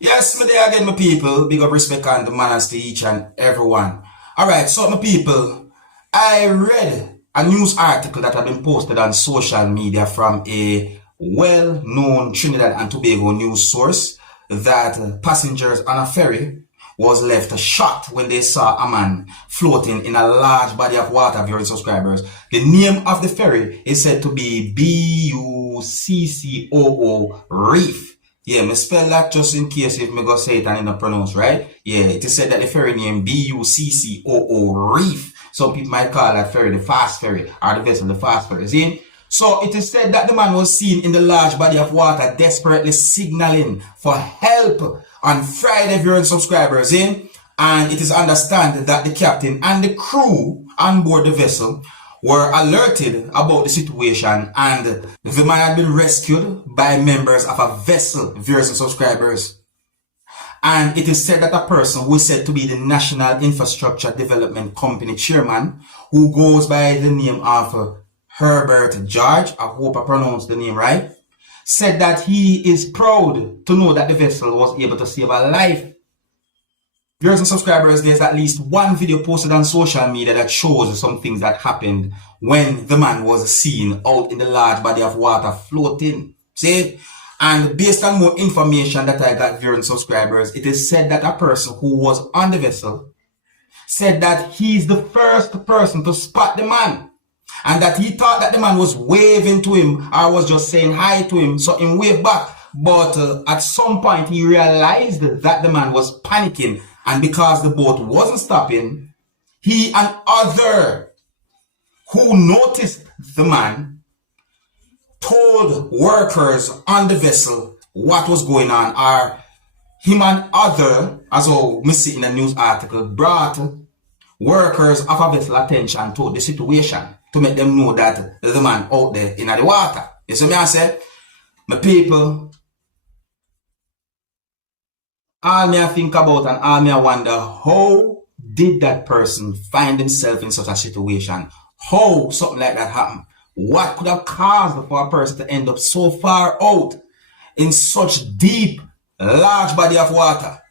Yes, me there again, my people. Big up respect and manners to each and everyone. Alright, so my people, I read a news article that had been posted on social media from a well-known Trinidad and Tobago news source that passengers on a ferry was left shocked when they saw a man floating in a large body of water, viewing subscribers. The name of the ferry is said to be Buccoo Reef. Yeah, me spell that just in case if me go say it and it not pronounce right. Yeah, it is said that the ferry name Buccoo Reef. Some people might call that ferry the fast ferry or the vessel the fast ferry. See? So it is said that the man was seen in the large body of water desperately signaling for help on Friday, viewing subscribers in, and it is understood that the captain and the crew on board the vessel were alerted about the situation, and the man had been rescued by members of a vessel, viewers and subscribers. And it is said that a person who is said to be the National Infrastructure Development Company chairman, who goes by the name of Herbert George, I hope I pronounced the name right, said that he is proud to know that the vessel was able to save a life. Viewers and subscribers, there's at least one video posted on social media that shows some things that happened when the man was seen out in the large body of water floating. See? And based on more information that I got, viewers and subscribers, it is said that a person who was on the vessel said that he's the first person to spot the man, and that he thought that the man was waving to him or was just saying hi to him, so he waved back. But at some point he realized that the man was panicking, and because the boat wasn't stopping, he and other who noticed the man told workers on the vessel what was going on, or him and other, as we see in the news article, brought workers of a vessel attention to the situation to make them know that the man out there in the water. You see me I say? My people, all me I think about and all me I wonder, how did that person find himself in such a situation? How something like that happened? What could have caused for a person to end up so far out in such deep, large body of water?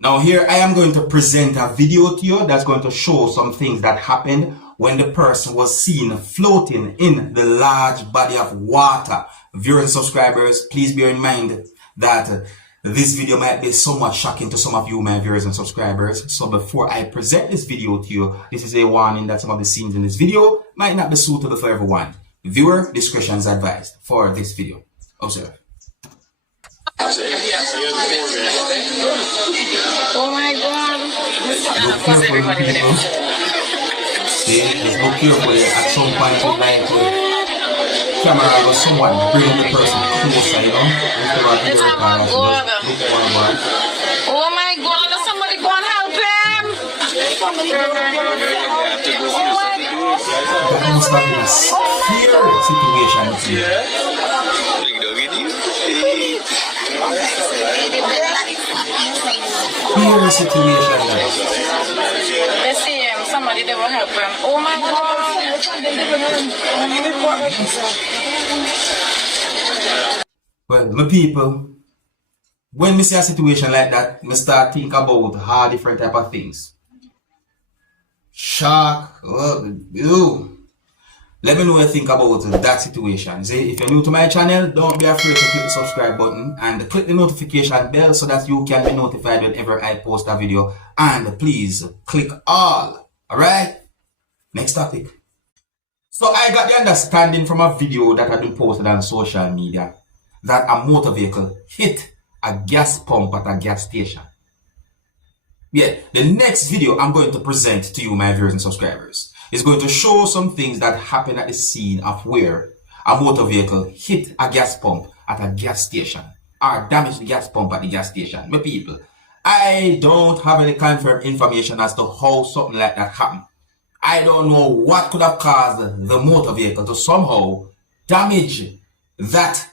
Now here I am going to present a video to you that's going to show some things that happened when the person was seen floating in the large body of water. Viewers and subscribers, please bear in mind that this video might be somewhat shocking to some of you, my viewers and subscribers. So before I present this video to you, this is a warning that some of the scenes in this video might not be suitable for everyone. Viewer discretion is advised for this video. Observe. Oh my God. Look careful, people. See, just look carefully. At some point, it's like camera or someone bring the person closer, you know? It's oh my God. Oh my God, somebody go and help him. That must have been a scary situation. Scary situation. Let's see him. Somebody they will help him. Oh my God. Well, my people, when we see a situation like that, we start think about all different type of things. Shock, ew. Let me know what you think about that situation. See, if you're new to my channel, don't be afraid to click the subscribe button and click the notification bell so that you can be notified whenever I post a video. And please click all. Alright? Next topic. So I got the understanding from a video that had been posted on social media that a motor vehicle hit a gas pump at a gas station. Yeah, the next video I'm going to present to you, my viewers and subscribers, is going to show some things that happened at the scene of where a motor vehicle hit a gas pump at a gas station or damaged the gas pump at the gas station. My people, I don't have any confirmed information as to how something like that happened. I don't know what could have caused the motor vehicle to somehow damage that,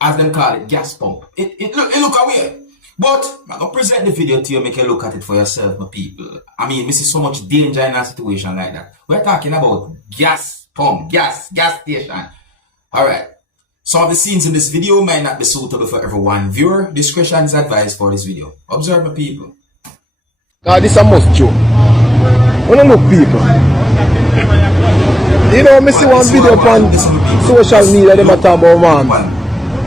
as them call it, gas pump. It look weird. But I'm going to present the video to you, make you look at it for yourself, my people. I mean, we see so much danger in a situation like that. We're talking about gas pump, gas station. Alright. Some of the scenes in this video might not be suitable for everyone. Viewer discretion is advised for this video. Observe the people. This is a must joke. When I look people, you know, I see one video on social media, they talk about moms.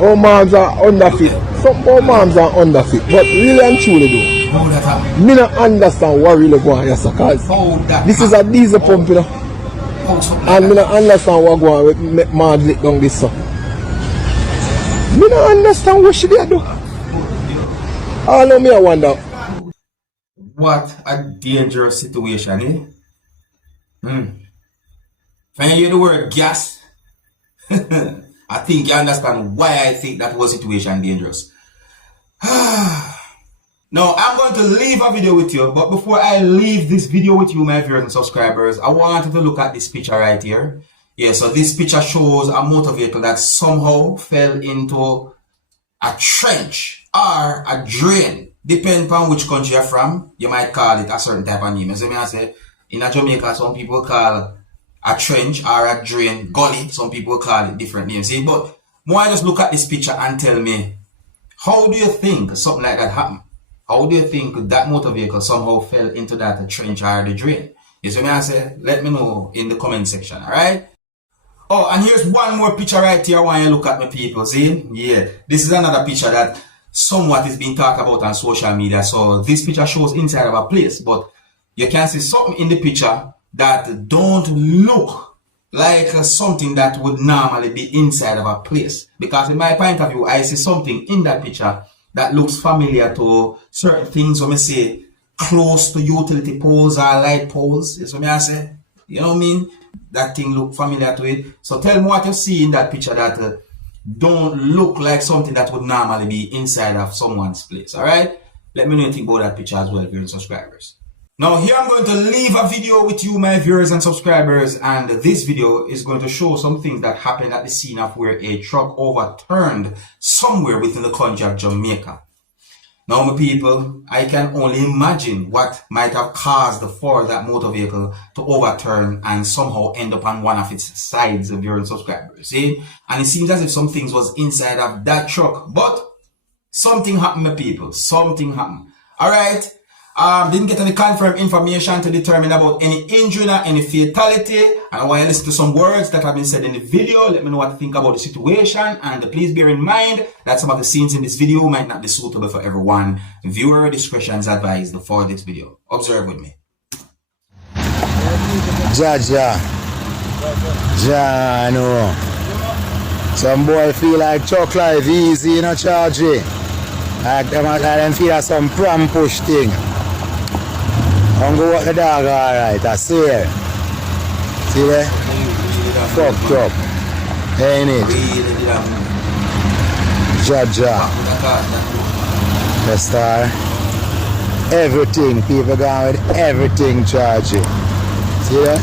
Oh, moms are underfit. Some poor moms are underfit, but really and truly though, me not understand what really going on here, because this is a diesel pump, you know, and me not understand what going on with make man lick down this stuff. Me not understand what she did do. I know me I wonder. What a dangerous situation, eh? When you hear the word gas, I think you understand why I think that was situation dangerous. Now, I'm going to leave a video with you, but before I leave this video with you, my viewers and subscribers, I want you to look at this picture right here. Yeah, so this picture shows a motor vehicle that somehow fell into a trench or a drain. Depending on which country you're from, you might call it a certain type of name. As I say, in Jamaica, some people call a trench or a drain gully. Some people call it different names. See, but more just look at this picture and tell me, how do you think something like that happened? How do you think that motor vehicle somehow fell into that trench or the drain? You see what I say? Let me know in the comment section, alright? Oh, and here's one more picture right here. I want you to look at my people. See? Yeah, this is another picture that somewhat is being talked about on social media. So this picture shows inside of a place, but you can see something in the picture that don't look like something that would normally be inside of a place. Because in my point of view, I see something in that picture that looks familiar to certain things, when I say close to utility poles or light poles. Is what I say. You know what I mean? That thing look familiar to it. So tell me what you see in that picture that don't look like something that would normally be inside of someone's place. Alright? Let me know what you think about that picture as well, viewers and subscribers. Now here I'm going to leave a video with you, my viewers and subscribers, and this video is going to show some things that happened at the scene of where a truck overturned somewhere within the country of Jamaica. Now, my people, I can only imagine what might have caused for that motor vehicle to overturn and somehow end up on one of its sides, of your subscribers. See? And it seems as if some things was inside of that truck, but something happened, my people. Something happened. Alright? Didn't get any confirmed information to determine about any injury or any fatality. And I want you to listen to some words that have been said in the video. Let me know what you think about the situation. And please bear in mind that some of the scenes in this video might not be suitable for everyone. Viewer discretion is advised for this video. Observe with me. No. Some boy feel like chocolate easy, you know, charge it. Like them feel like some pram push thing. I'm going to walk the dog alright, I swear. See there? Fucked up. Ain't it? Jaja. The star. Everything, people going with everything charging. See there?